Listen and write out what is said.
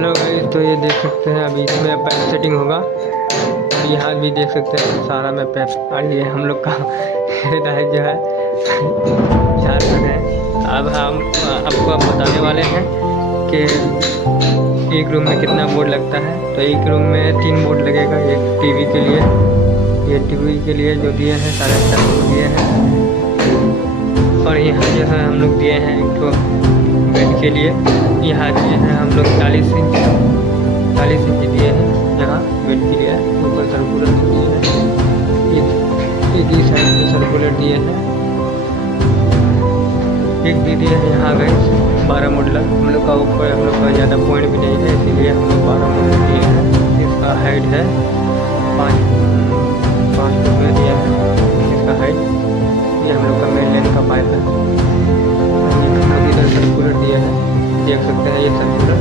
Hello guys, तो ये देख सकते हैं अभी इसमें पैप सेटिंग होगा। और यहाँ भी देख सकते हैं सारा में पैप आ लिए हम लोग का है जो है झारखंड है। अब हम आपको बताने वाले हैं कि एक रूम में कितना बोर्ड लगता है। तो एक रूम में 3 बोर्ड लगेगा। एक टीवी के लिए, ये टीवी के लिए जो दिए हैं 4.5 दिए हैं। और यहाँ जो है हम लोग दिए हैं एक तो बेड के लिए, यहाँ दिए हैं हम लोग 40 इंच दिए हैं यहाँ बेड के लिए। ऊपर सर्कुलर दिए हैं, ये साइड में सर्कुलर दिए हैं। एक भी दिए हैं यहाँ गाइस 12 मॉडलर। हम लोग का ऊपर हम लोग का ज़्यादा पॉइंट भी नहीं है, इसीलिए हम लोग 12 मॉडलर दिए हैं। इसका हाइट है 5 फुट में दिया है इसका हाइट। ये हम लोग का मेन लाइन का पाइप है। हम लोग इधर सर्कुलर दिया है, देख सकते हैं ये सर्कुलर।